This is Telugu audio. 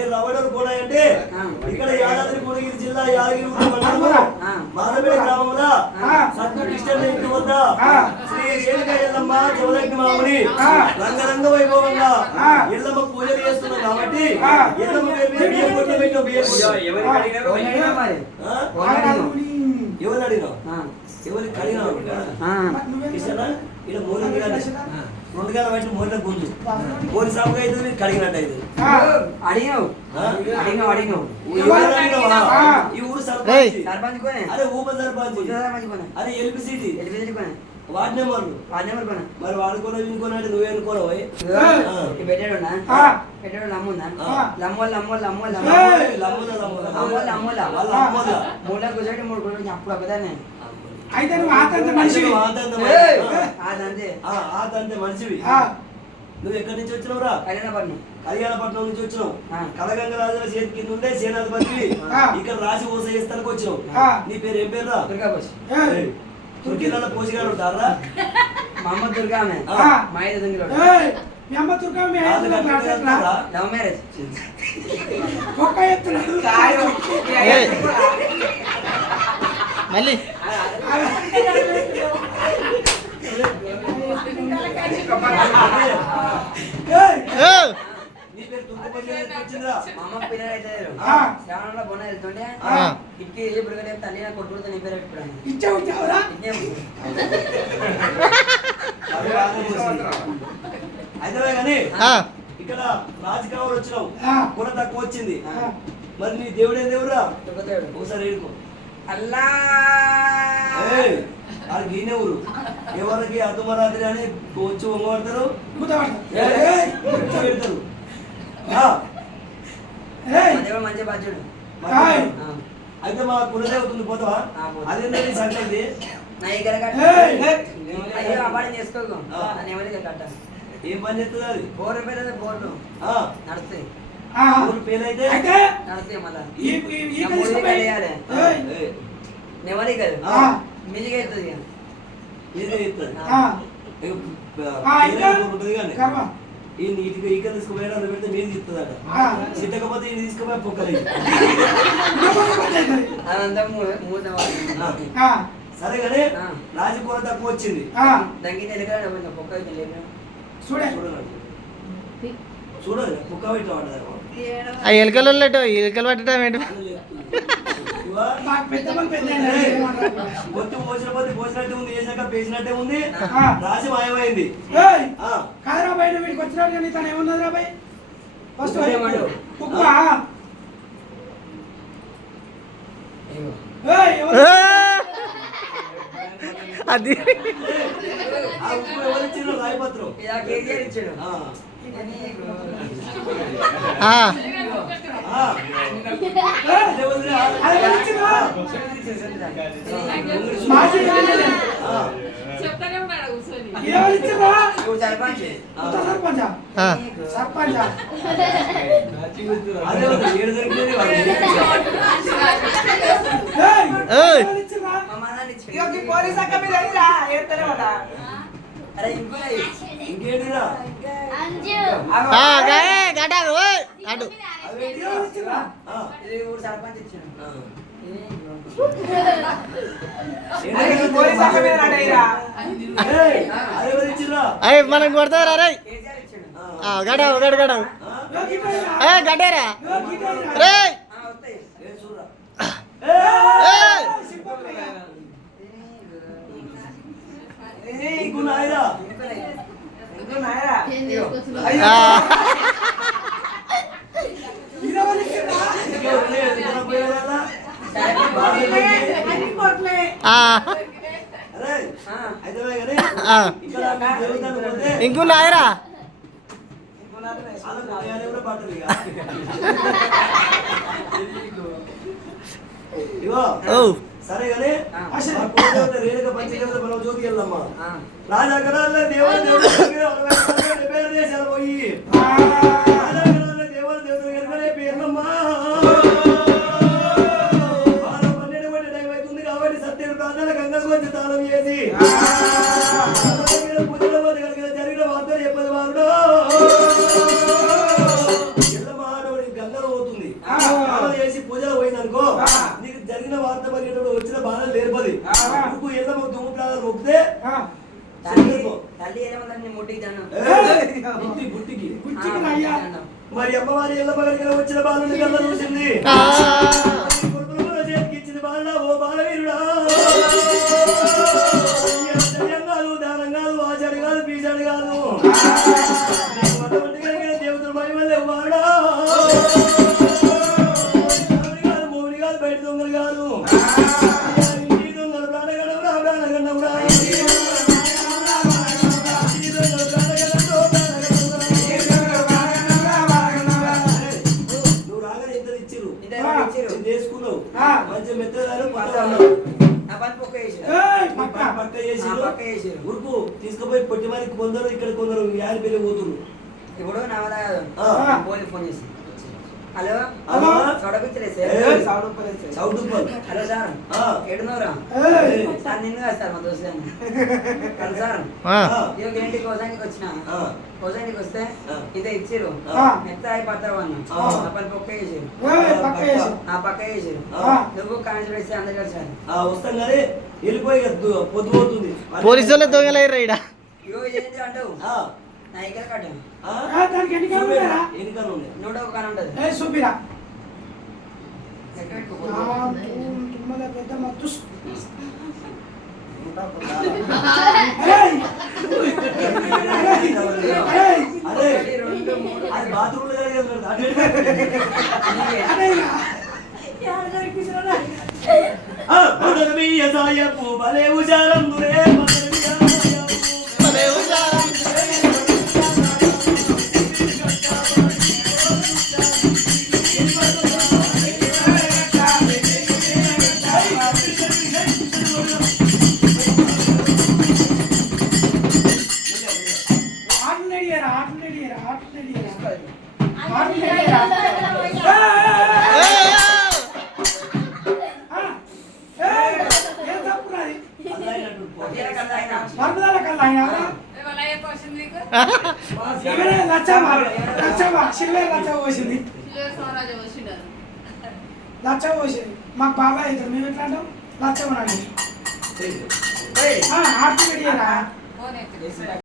అరే రవడలు కూడా అంటే ఇక్కడ యాదాద్రి భువనగిరి జిల్లా యాదగిరి మాధవపేట గ్రామంలో సద్గురు కృష్ణ ఇంటి వద్ద శ్రీ రేణుకా ఎల్లమ్మ జవలగ్ని మాముని రంగరంగ వైభవంగా ఎల్లమ్మ పూజలు చేస్తున్నాం కాబట్టి ఎల్లమ్మ పేరు మీద బియ్యం కొట్టి పెట్టాం. బియ్యం ఎవరు అడిగినావు? ఎవరికి అడిగినావు? కృష్ణ ఇక్కడ మూలింది కానీ రెండు కాలం బట్టి మూల గుంజు పోలీసు సాగుగా అయితే మీరు కడిగినట్టు అయితే అడిగినావు. ఈ ఊరు సర్పంచ్ అరే ఊప సర్పంచ్ అరే ఎల్పిసిటీ వార్డ్ నెంబర్లు మరి వాడుకోను ఇంకోనంటే నువ్వే అనుకోను పెట్టాడు అమ్ముందా మూల కూర్చోటి మూడు కూర్చొని అప్పుడు ఒకదాన్ని అయితే మనిషివి నువ్వు ఎక్కడి నుంచి వచ్చినావురా? కళ్యాణపట్నం నుంచి వచ్చినావు. కలగంగరాజుల చేతి కింద ఉండే సేనాధిపతి ఇక్కడ రాసి ఓస చేస్తానికి వచ్చినావు. నీ పేరు ఏం పేరు రా? తుర్కీలలో పోషగాడు ఉంటారా? మా అమ్మ దుర్గామె మా ఐదు లవ్ మ్యారేజ్ మళ్ళీ అమ్మ పిల్లలు అయితే శ్రావణంలో బొన్న వెళ్తుండే ఇంటికి ఇప్పుడు తల్లి నా కొట్టుకుంటే నీ పేరు పెట్టుకున్నాను. అయితే కానీ ఇక్కడ రాజకీయాలు వచ్చినావు కూడా తక్కువ వచ్చింది. మరి నీ దేవుడు ఏం దేవుడురా? ఒకసారి ఏడుకో అల్లా గీనే ఊరు ఎవరికి అతుమరాత్రి అని వచ్చి ఒంగబడతారు పెడతారు. మంచి బాధ్యుడు. అయితే మా కులదేవతుంది పోతావా? అదేంటంటే సంగతి అయ్యో అపాయం చేసుకోకు కట్ట ఏం పని చేస్తుంది అది? బోర్డు పేరు బోర్డు నడుస్తాయి పేరైతే నడుస్తాయి మళ్ళా నెవరి కదా మిలిగా అవుతుంది ఉంటుంది కానీ ఈ నీటిగా ఈక తీసుకుపోయడం పెడితే మీరు తిప్పుతుందట. చిట్టకపోతే ఇది తీసుకుపోయి పొక్కలేదు. సరే కానీ రాజకూర తక్కువ వచ్చింది. చూడండి కుక్క పెట్ట ఎలుకలు ఎలుకలు పట్టడం ఏంటి? పొత్తు పోసినపోతే పోసినట్టే ఉంది, వేసాక పేసినట్టే ఉంది. రాసి మాయమైంది. కాదరా బయట వీడికి వచ్చినాడు కానీ తను ఏమున్నది రా బాయ్? ఫస్ట్ కుక్క అది ఎవరిచ్చారు? రాయపత్రం ఇచ్చాడు. ఇంకేంటిరా? సర్పంచ్ ఇచ్చాడు. అయ్యి మనం కొడతారా రై గడవ గడ గడవ గడ్డారా రే ఇంకున్నాయరా సరే కానీ రేణుక పంచదేవత మనం జ్యోతికి వెళ్దామా? రాజాకరాల దేవుడు దేవుడు దేశాలు పోయి రాజాకరాల దేవుడు దేవుడు పేర్లమ్మా 12 టైం అవుతుంది కాబట్టి సత్యం ప్రాంతాల గంగకు వచ్చి తాళం చేసి జరిగిన వార్త చెప్పదు వారు ఎల్ల మానవుడి గంగలో బాణాలు లేర్పది ఉరుకు ఎల్లమ్మ దుమ్ము ప్రాణాలు మొక్కితే తల్లి ఏమంటే ముట్టికి దండం గుట్టికి గుచ్చికి అయ్యా మరి అమ్మవారి ఎల్లమ్మ దగ్గర వచ్చిన బాలుని కళ్ళ చూసింది కొడుకుల చేతికి ఇచ్చిన బాల ఓ బాలవీరుడా దయ్యం కాదు దానం కాదు ఆచాడు కాదు పీచాడు కాదు దేవతలు మహిమలే వాడా మోని కాదు బయట దొంగలు కాదు ఇంటి దొంగలు ప్రాణగణవురా ప్రాణగణవురా చేసుకున్నావు మంచి మెత్తదారు పక్క చేసి ఉరుకు తీసుకుపోయి పొట్టి మరి కొందరు ఇక్కడ కొందరు యారి పెళ్లి పోతున్నారు ఇప్పుడు నా వల్ల ఫోన్ చేసి హలో చౌడపిచ్చలే హలో సార్ ఏడున్నోరా సార్ నిన్ను కాదు సార్ మా దోస్తాను హలో సార్ ఏంటి కోసానికి వచ్చిన కోసానికి వస్తే ఇదే ఇచ్చిర్రు మెత్త అయి పత్రం అన్న పక్క చేసారు పక్క చేసారు నువ్వు కాన్సల్ వేస్తే అందరు కలిసారు వస్తాం కానీ వెళ్ళిపోయి పొద్దు పోతుంది పోలీసులు దొంగలేరు ఈడ ఇగో ఏంటి అంటావు నా ఇక్కడ కట్టాను దానికి ఎన్నికలు ఉన్నాయా ఎన్నికలు ఉన్నాయి 101 కాన ఉంటది చూపిరా ఎక్కడ తుమ్మల పెద్ద మత్తు అదే అది బాత్రూమ్ భలే ఉజారం లచ్చ పోసింది మాకు బాబాయ్ అవుతారు మేము ఎట్లా అంటాం లచ్చ కొనండి ఆర్ట్